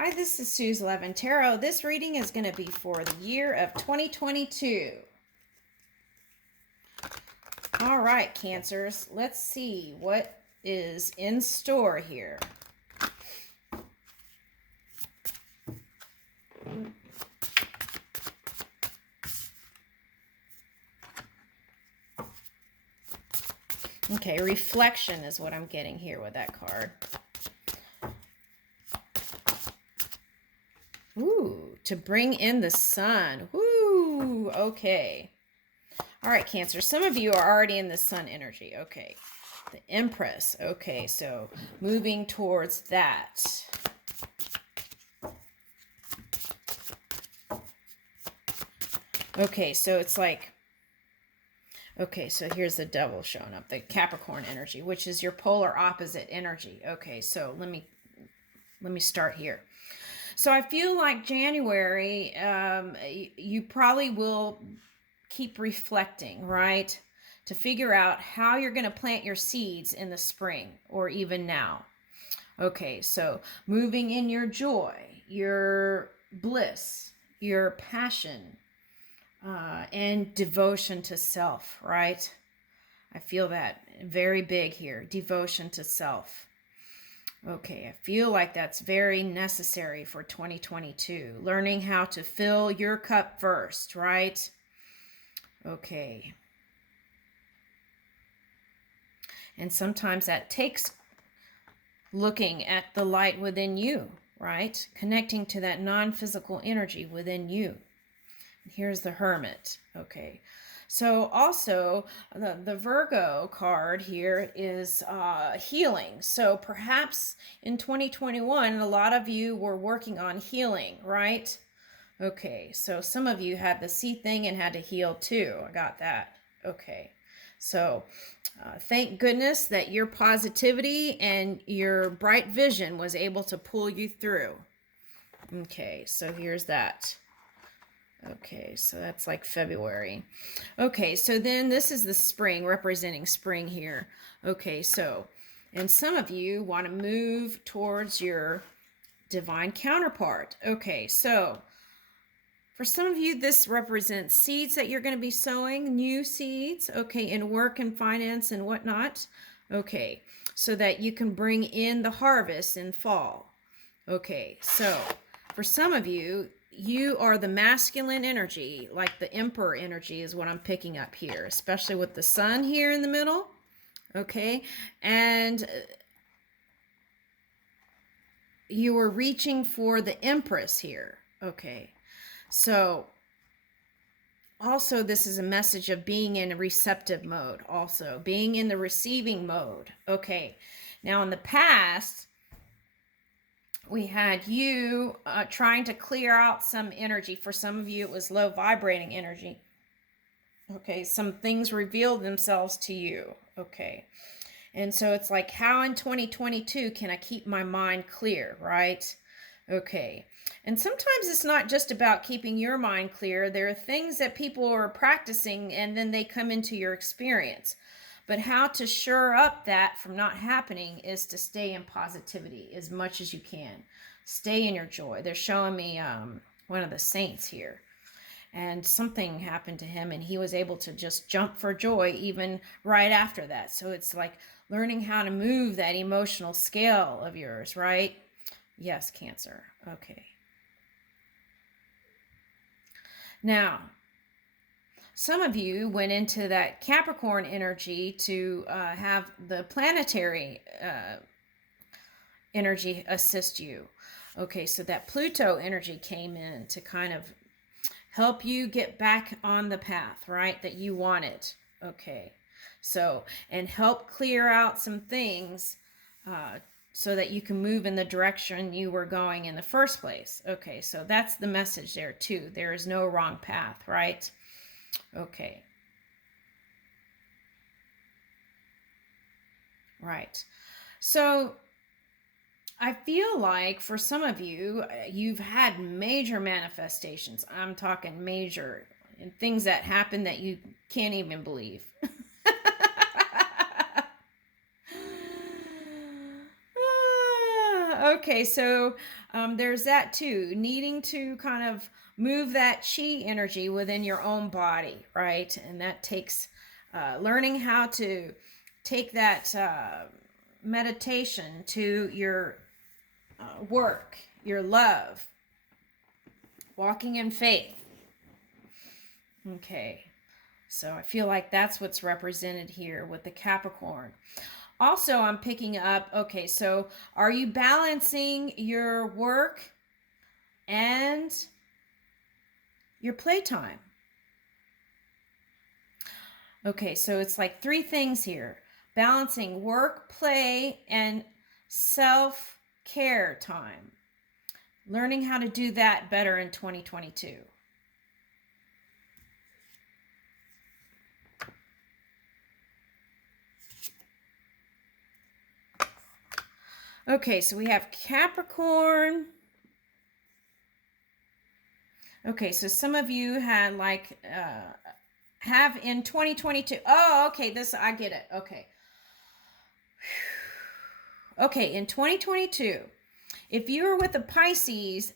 Hi, this is Suze Levin Tarot. This reading is going to be for the year of 2022. All right, Cancers, let's see what is in store here. Okay, reflection is what I'm getting here with that card. Ooh, to bring in the sun. Ooh, okay. All right, Cancer. Some of you are already in the sun energy. Okay. The Empress. Okay, so moving towards that. Okay, so it's like, okay, so here's the Devil showing up, the Capricorn energy, which is your polar opposite energy. Okay, so let me start here. So I feel like January, you probably will keep reflecting, right? To figure out how you're going to plant your seeds in the spring or even now. Okay, so moving in your joy, your bliss, your passion, and devotion to self, right? I feel that very big here, devotion to self. Okay, I feel like that's very necessary for 2022. Learning how to fill your cup first, right? Okay. And sometimes that takes looking at the light within you, right? Connecting to that non-physical energy within you. Here's the Hermit. Okay. So also the Virgo card here is healing. So perhaps in 2021, a lot of you were working on healing, right? Okay. So some of you had the sea thing and had to heal too. I got that. Okay. So thank goodness that your positivity and your bright vision was able to pull you through. Okay. So here's that. Okay, so that's like February. Okay, so then this is the spring, representing spring here. Okay, so, and some of you want to move towards your divine counterpart. Okay, so for some of you, this represents seeds that you're going to be sowing, new seeds, okay, in work and finance and whatnot. Okay, so that you can bring in the harvest in fall. Okay, so for some of you, you are the masculine energy, like the emperor energy is what I'm picking up here, especially with the sun here in the middle. Okay, and you were reaching for the empress here. Okay, so also this is a message of being in a receptive mode, also being in the receiving mode. Okay, now in the past, we had you trying to clear out some energy. For some of you, it was low vibrating energy. Okay, some things revealed themselves to you. Okay, and so it's like, how in 2022 can I keep my mind clear, right? Okay, and sometimes it's not just about keeping your mind clear. There are things that people are practicing and then they come into your experience. But how to shore up that from not happening is to stay in positivity as much as you can. Stay in your joy. They're showing me one of the saints here. And something happened to him and he was able to just jump for joy even right after that. So it's like learning how to move that emotional scale of yours, right? Yes, Cancer. Okay. Now, some of you went into that Capricorn energy to have the planetary energy assist you. Okay, so that Pluto energy came in to kind of help you get back on the path, right, that you wanted. Okay, so, and help clear out some things so that you can move in the direction you were going in the first place. Okay, so that's the message there too. There is no wrong path, right? Okay. Right. So I feel like for some of you, you've had major manifestations. I'm talking major, and things that happen that you can't even believe. Okay, so there's that too. Needing to kind of move that chi energy within your own body, right? And that takes learning how to take that meditation to your work, your love, walking in faith. Okay, so I feel like that's what's represented here with the Capricorn. Also, I'm picking up, okay, so are you balancing your work and your playtime? Okay, so it's like three things here. Balancing work, play, and self-care time. Learning how to do that better in 2022. Okay, so we have Capricorn. Okay, so some of you had like have in 2022. Oh, okay, this I get it. Okay. Okay, in 2022, if you were with a Pisces,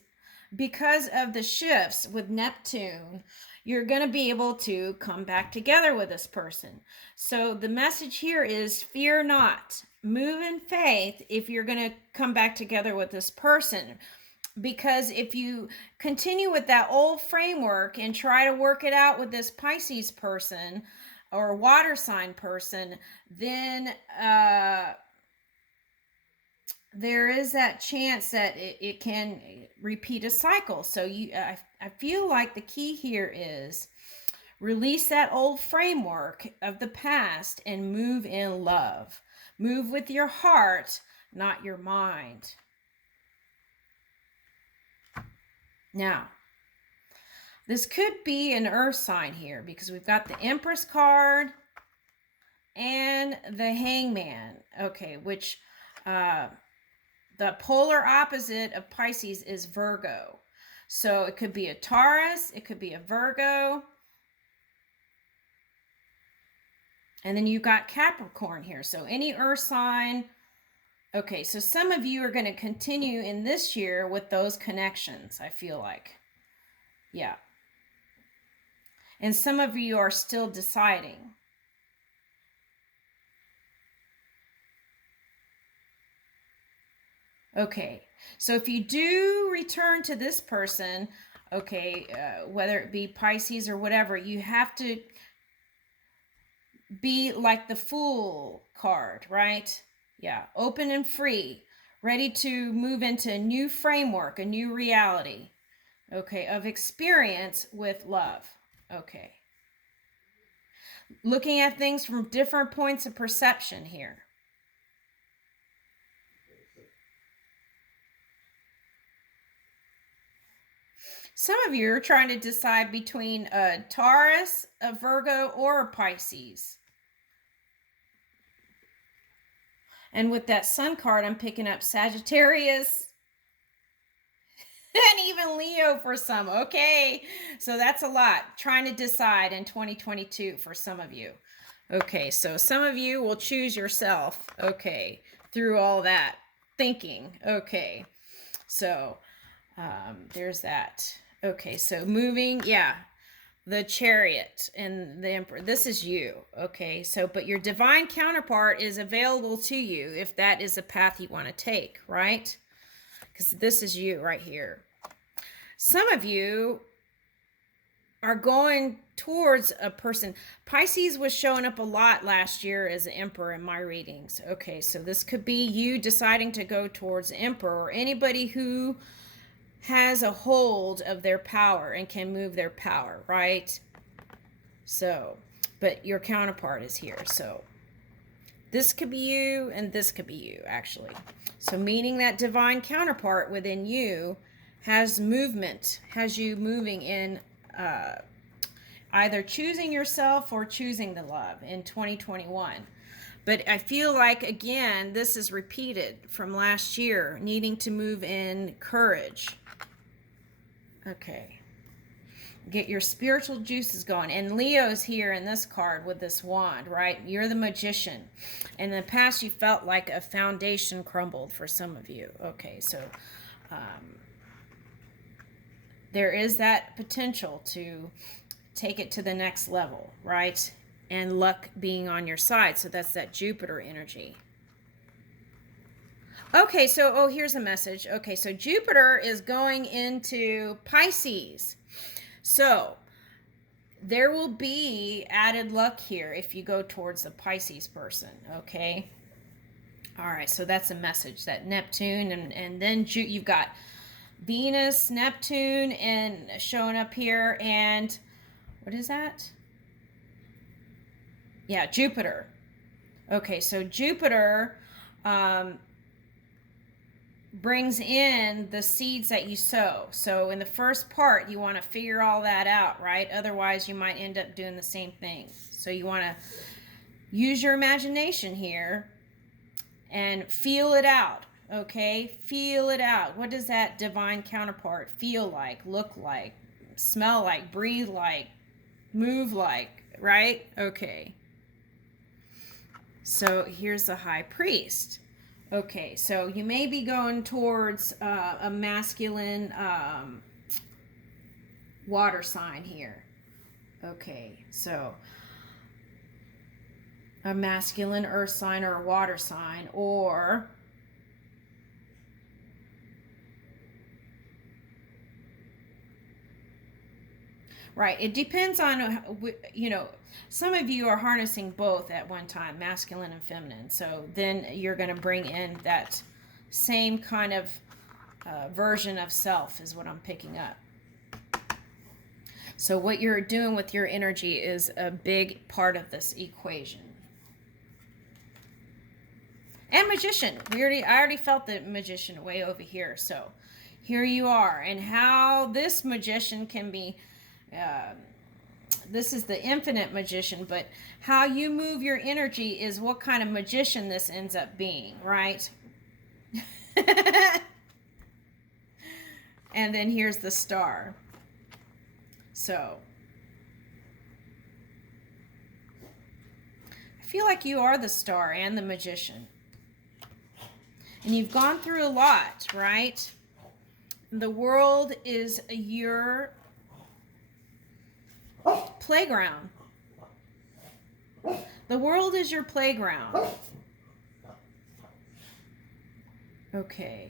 because of the shifts with Neptune, you're going to be able to come back together with this person. So the message here is fear not. Move in faith if you're going to come back together with this person. Because if you continue with that old framework and try to work it out with this Pisces person or water sign person, then there is that chance that it can repeat a cycle. So I feel like the key here is release that old framework of the past and move in love. Move with your heart, not your mind. Now, this could be an earth sign here because we've got the Empress card and the Hangman. Okay, which the polar opposite of Pisces is Virgo. So it could be a Taurus, it could be a Virgo. And then you've got Capricorn here. So any earth sign. Okay, so some of you are going to continue in this year with those connections, I feel like. Yeah. And some of you are still deciding. Okay, so if you do return to this person, okay, whether it be Pisces or whatever, you have to be like the Fool card, right? Yeah, open and free, ready to move into a new framework, a new reality, okay, of experience with love. Okay. Looking at things from different points of perception here. Some of you are trying to decide between a Taurus, a Virgo, or a Pisces. And with that Sun card, I'm picking up Sagittarius and even Leo for some. Okay, so that's a lot. Trying to decide in 2022 for some of you. Okay, so some of you will choose yourself. Okay, through all that thinking. Okay, so there's that. Okay, so moving, yeah, the Chariot and the Emperor. This is you, okay? So, but your divine counterpart is available to you if that is a path you want to take, right? Because this is you right here. Some of you are going towards a person. Pisces was showing up a lot last year as an Emperor in my readings. Okay, so this could be you deciding to go towards Emperor or anybody who has a hold of their power and can move their power, right? So, but your counterpart is here. So this could be you and this could be you, actually. So meaning that divine counterpart within you has movement, has you moving in either choosing yourself or choosing the love in 2021. But I feel like, again, this is repeated from last year, needing to move in courage. Okay. Get your spiritual juices going. And Leo's here in this card with this wand, right? You're the magician. In the past, you felt like a foundation crumbled for some of you. Okay, so there is that potential to take it to the next level, right? And luck being on your side. So that's that Jupiter energy. Okay, so, here's a message. Okay, so Jupiter is going into Pisces. So there will be added luck here if you go towards the Pisces person, okay? All right, so that's a message, that Neptune, and then you've got Venus, Neptune, and showing up here, and what is that? Yeah, Jupiter. Okay, so Jupiter brings in the seeds that you sow. So in the first part, you want to figure all that out, right? Otherwise, you might end up doing the same thing. So you want to use your imagination here and feel it out, okay? Feel it out. What does that divine counterpart feel like, look like, smell like, breathe like, move like, right? Okay. So here's the high priest. Okay, so you may be going towards a masculine water sign here. Okay, so a masculine earth sign or a water sign, or right, it depends on, you know, some of you are harnessing both at one time, masculine and feminine. So then you're going to bring in that same kind of version of self is what I'm picking up. So what you're doing with your energy is a big part of this equation. And magician. I already felt the magician way over here. So here you are. And how this magician can be... this is the infinite magician, but how you move your energy is what kind of magician this ends up being, right? And then here's the star. So I feel like you are the star and the magician. And you've gone through a lot, right? The world is your playground. The world is your playground. Okay.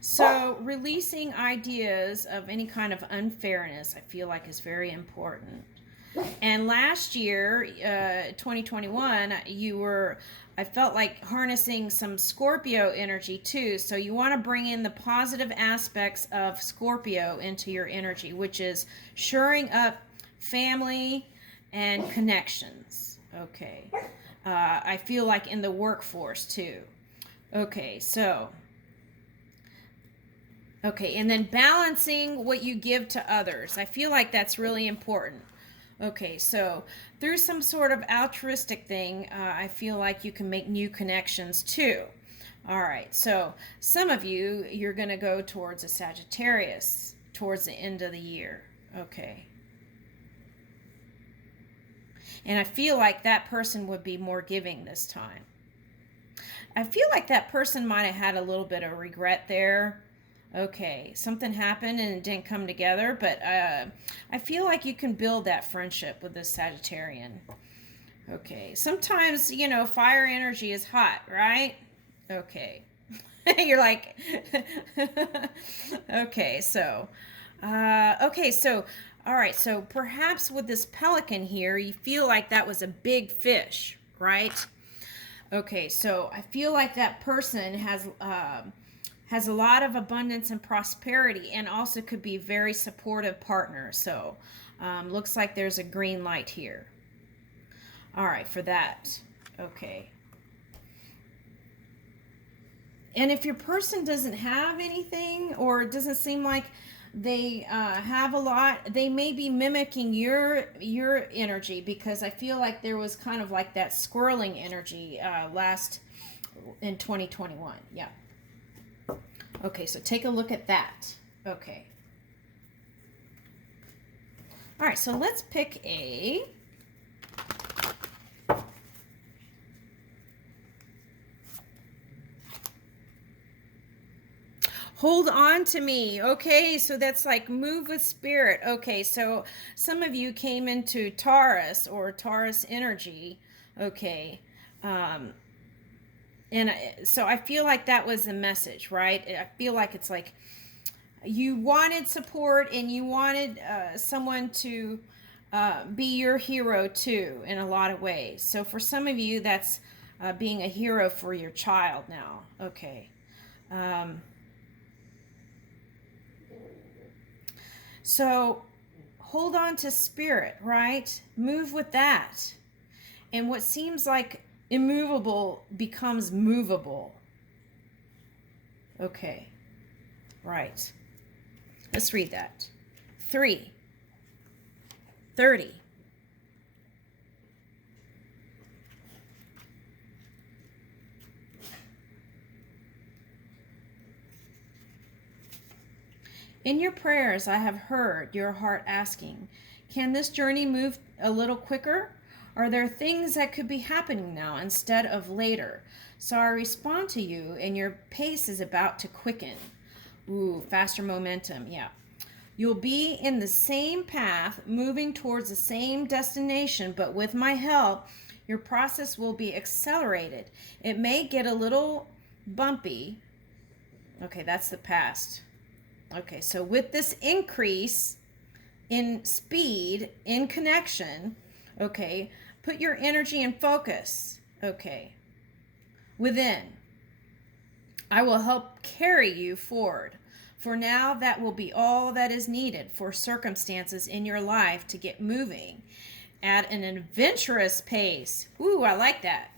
So releasing ideas of any kind of unfairness, I feel like, is very important. And last year, 2021, I felt like harnessing some Scorpio energy too. So you want to bring in the positive aspects of Scorpio into your energy, which is shoring up family and connections. Okay. I feel like in the workforce too. Okay, so. Okay, and then balancing what you give to others. I feel like that's really important. Okay, so through some sort of altruistic thing, I feel like you can make new connections too. All right, so some of you, you're going to go towards a Sagittarius towards the end of the year. Okay. And I feel like that person would be more giving this time. I feel like that person might have had a little bit of regret there. Okay, something happened and it didn't come together, but I feel like you can build that friendship with this Sagittarian. Okay, sometimes, you know, fire energy is hot, right? Okay. You're like, okay, so, all right, so perhaps with this pelican here, you feel like that was a big fish, right? Okay, so I feel like that person has a lot of abundance and prosperity, and also could be a very supportive partner. So looks like there's a green light here. All right, for that. Okay. And if your person doesn't have anything, or it doesn't seem like they have a lot, they may be mimicking your energy, because I feel like there was kind of like that squirreling energy last in 2021. Yeah. Okay, so take a look at that. Okay. All right, so let's pick a hold on to me. Okay, so that's like move with spirit. Okay, so some of you came into Taurus or Taurus energy. Okay. So I feel like that was the message, right? I feel like it's like you wanted support and you wanted someone to be your hero too in a lot of ways. So for some of you, that's being a hero for your child now. Okay. So hold on to spirit, right? Move with that. And what seems like immovable becomes movable. Okay. Right. Let's read that. 3:30. In your prayers, I have heard your heart asking, can this journey move a little quicker? Are there things that could be happening now instead of later? So I respond to you, and your pace is about to quicken. Ooh, faster momentum, yeah. You'll be in the same path, moving towards the same destination, but with my help, your process will be accelerated. It may get a little bumpy. Okay, that's the past. Okay, so with this increase in speed, in connection, okay, put your energy and focus, okay, within. I will help carry you forward. For now, that will be all that is needed for circumstances in your life to get moving at an adventurous pace. Ooh, I like that.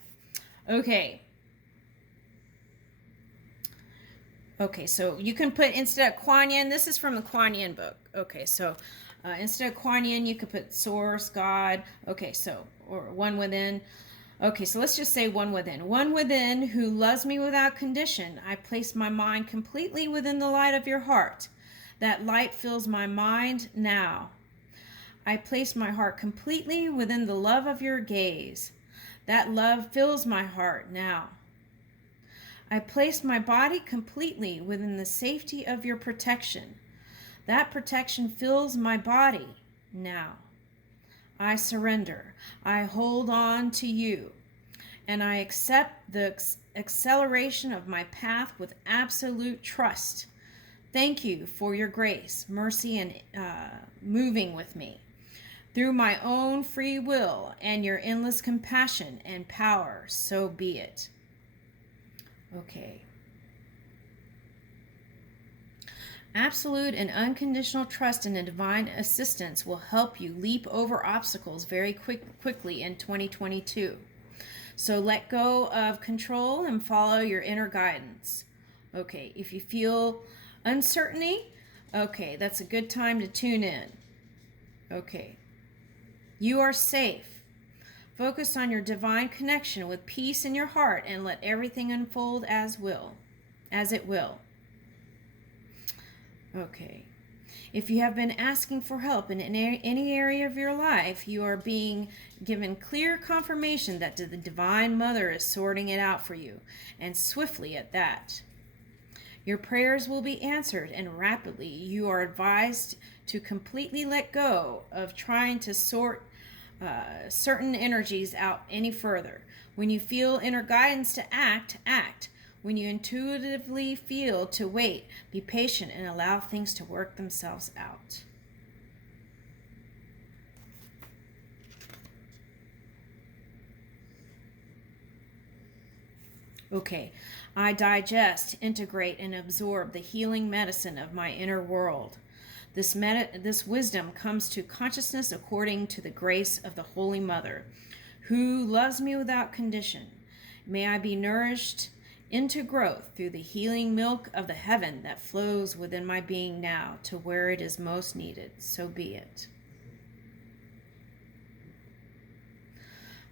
Okay. Okay, so you can put, instead of Kuan Yin, this is from the Kuan Yin book. Okay, so instead of Kuan Yin, you could put source, God. Okay, so, or one within. Okay, so let's just say one within. One within who loves me without condition. I place my mind completely within the light of your heart. That light fills my mind now. I place my heart completely within the love of your gaze. That love fills my heart now. I place my body completely within the safety of your protection. That protection fills my body now. I surrender. I hold on to you. And I accept the acceleration of my path with absolute trust. Thank you for your grace, mercy, and moving with me. Through my own free will and your endless compassion and power, so be it. Okay. Absolute and unconditional trust in a divine assistance will help you leap over obstacles very quickly in 2022. So let go of control and follow your inner guidance. Okay, if you feel uncertainty, okay, that's a good time to tune in. Okay. You are safe. Focus on your divine connection with peace in your heart and let everything unfold as it will. Okay. If you have been asking for help in any area of your life, you are being given clear confirmation that the Divine Mother is sorting it out for you, and swiftly at that. Your prayers will be answered, and rapidly. You are advised to completely let go of trying to sort certain energies out any further. When you feel inner guidance to act, act. When you intuitively feel to wait, be patient and allow things to work themselves out. Okay, I digest, integrate, and absorb the healing medicine of my inner world. This wisdom comes to consciousness according to the grace of the Holy Mother, who loves me without condition. May I be nourished into growth through the healing milk of the heaven that flows within my being now to where it is most needed. So be it.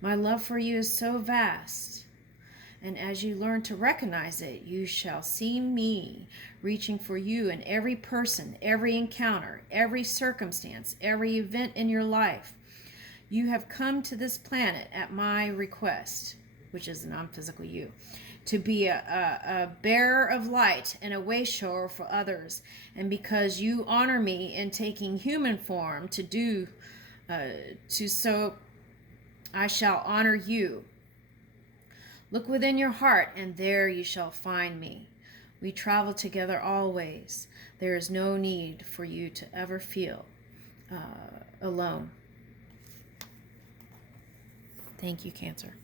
My love for you is so vast And as you learn to recognize it, you shall see me reaching for you in every person, every encounter, every circumstance, every event in your life. You have come to this planet at my request, which is the non-physical you, to be a bearer of light and a way shower for others. And because you honor me in taking human form so I shall honor you. Look within your heart, and there you shall find me. We travel together always. There is no need for you to ever feel alone. Thank you, Cancer.